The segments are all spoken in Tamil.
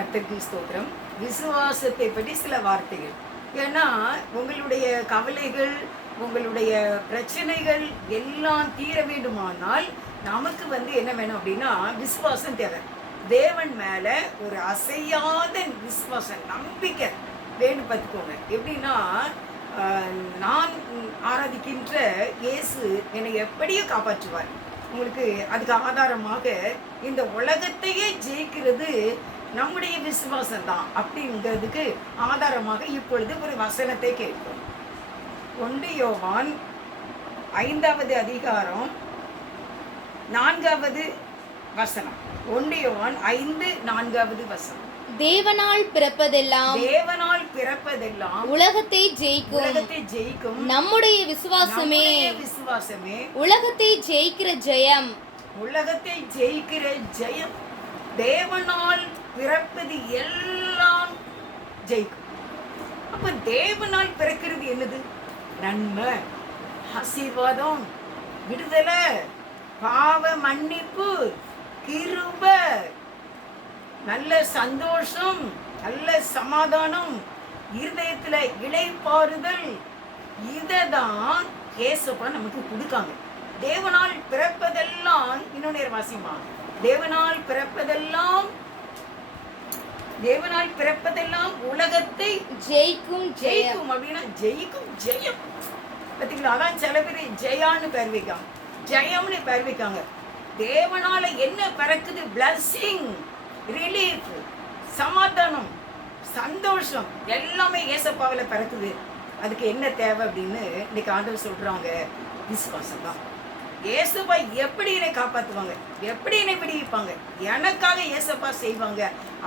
கர்த்தருக்கு ஸ்தோத்திரம். விசுவாசத்தை பற்றி சில வார்த்தைகள். ஏன்னா உங்களுடைய கவலைகள், உங்களுடைய பிரச்சனைகள் எல்லாம் தீர வேண்டுமானால் நமக்கு என்ன வேணும் அப்படின்னா விசுவாசம் தேவை. தேவன் மேல ஒரு அசையாத விசுவாசம், நம்பிக்கை வேணும். பார்த்துக்கோங்க. எப்படின்னா நான் ஆராதிக்கின்ற இயேசு என்னை எப்படியும் காப்பாற்றுவார். உங்களுக்கு அதுக்கு ஆதாரமாக இந்த உலகத்தையே ஜெயிக்கிறது நம்முடைய விசுவாசம் தான் அப்படிங்கிறதுக்கு ஆதாரமாக இப்பொழுது ஒரு வசனத்தை கேட்போம். 1 யோவான் 5வது அதிகாரம் 4வது வசனம். 1 யோவான் 5:4 வசனம். தேவனால் பிறப்பதெல்லாம் உலகத்தை ஜெயிக்கும் நம்முடைய விசுவாசமே உலகத்தை ஜெயிக்கிற ஜெயம். தேவனால் பிறப்பது எல்லாம் ஜெயிக்கும். அப்ப தேவனால் பிறக்கிறது என்னது? நன்மை, ஆசீர்வாதம், விடுதலை, பாவ மன்னிப்பு, கிருபை, நல்ல சந்தோஷம், நல்ல சமாதானம், இருதயத்துல இளைப்பாறுதல். இததான் இயேசுப்பா நமக்கு கொடுக்காங்க. தேவனால் பிறப்பதெல்லாம், இன்னொரு வாசிமா, தேவனால் பிறப்பதெல்லாம் உலகத்தை ஜெயிக்கும் அப்படின்னா ஜெயிக்கும் ஜெயம். பார்த்தீங்களா? அதான் சில பேர் ஜெயான்னு பேர் வைக்காங்க, ஜெயம்னு பேர் வைக்காங்க. தேவனால என்ன பிறக்குது? பிளஸிங், ரிலீஃப், சமாதானம், சந்தோஷம் எல்லாமே ஏசப்பாவில பிறக்குது. அதுக்கு என்ன தேவை அப்படின்னு இன்னைக்கு ஆண்டவர் சொல்றாங்க, விசுவாசம் தான். ஏசப்பா எப்படி என்னை காப்பாற்றுவாங்க, எப்படி என்னை விடுவிப்பாங்க, எனக்காக ஏசப்பா செய்வாங்க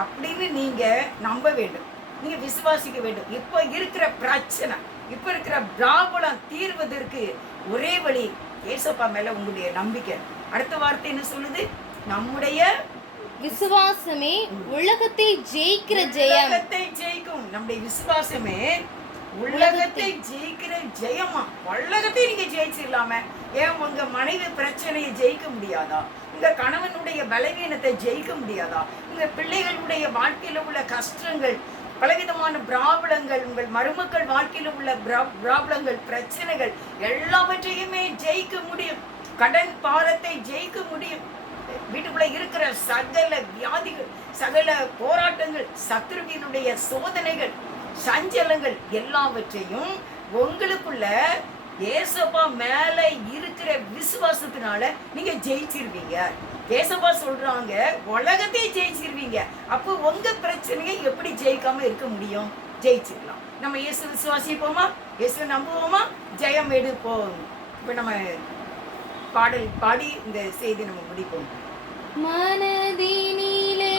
அப்படின்னு நீங்க நம்ப வேண்டும், நீங்க விசுவாசிக்க வேண்டும். இப்போ இருக்கிற பிரச்சனை, இப்போ இருக்கிற பிராபலம் தீர்வதற்கு ஒரே வழி ஏசப்பா மேல உங்களுடைய நம்பிக்கை. அடுத்த வார்த்தை என்ன சொல்லுது? நம்முடைய விசுவாசமே உலகத்தை ஜெயிக்கிற ஜெயம். உலகத்தை ஜெயிக்கும். நம்முடைய விசுவாசமே உலகத்தை ஜெயிக்கிற ஜெயமா? உலகத்தை நீங்க ஜெயிச்சிடலாமே. ஏன் உங்க மனைவி பிரச்சனையை ஜெயிக்க முடியாதா? உங்க கணவனுடைய பலவீனத்தை ஜெயிக்க முடியாதா? உங்க பிள்ளைகளுடைய வாழ்க்கையில உள்ள கஷ்டங்கள், பலவிதமான பிராபலங்கள், உங்கள் மருமக்கள் வாழ்க்கையில உள்ள பிராபலங்கள், பிரச்சனைகள் எல்லாவற்றையுமே ஜெயிக்க முடியும். கடன் பாரத்தை ஜெயிக்க முடியும். வீட்டுக்குள்ள இருக்கிற சகல வியாதிகள், சகல போராட்டங்கள், சத்துருவினுடைய சோதனைகள், சஞ்சலங்கள் எல்லாவற்றையும் உங்களுக்குள்ள ஏசப்பா மேல இருக்கிற விசுவாசத்தினால நீங்க ஜெயிச்சிருவீங்க. ஏசப்பா சொல்றாங்க உலகத்தை ஜெயிச்சிருவீங்க. அப்போ உங்க பிரச்சனையை எப்படி ஜெயிக்காம இருக்க முடியும்? ஜெயிச்சிடலாம். நம்ம இயேசு விசுவாசிப்போமா? இயேசு நம்புவோமா? ஜெயம் எடுப்போம். இப்ப நம்ம பாடல் பாடி இந்த செய்தி நம்ம முடிப்போம். மனதினிலே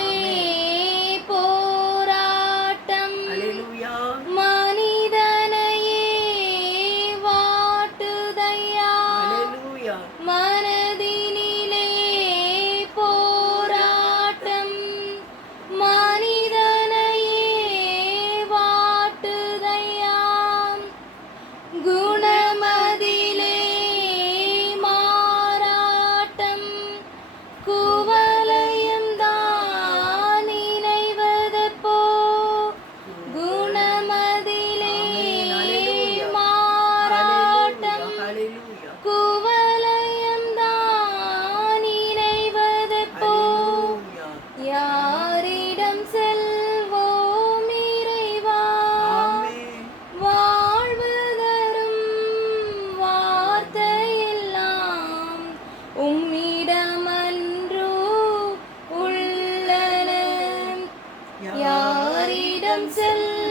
போராட்டம், அல்லேலூயா, மனிதனையே வாட்டுதையா. அல்லேலூயா, மனதினிலே போராட்டம், மனிதனையே வாட்டுதையா. குணமதிலே குவலயம் தான் நினைவதப்போ. குணமதிலே மாறாட்டம், குவலயம் தான் நினைவதப்போ. யாரிடம் செல்வோம் இறைவா? வாழ்வு தரும் வார்த்தையெல்லாம் உம்மிடம் யாரிடம் செல்வோம்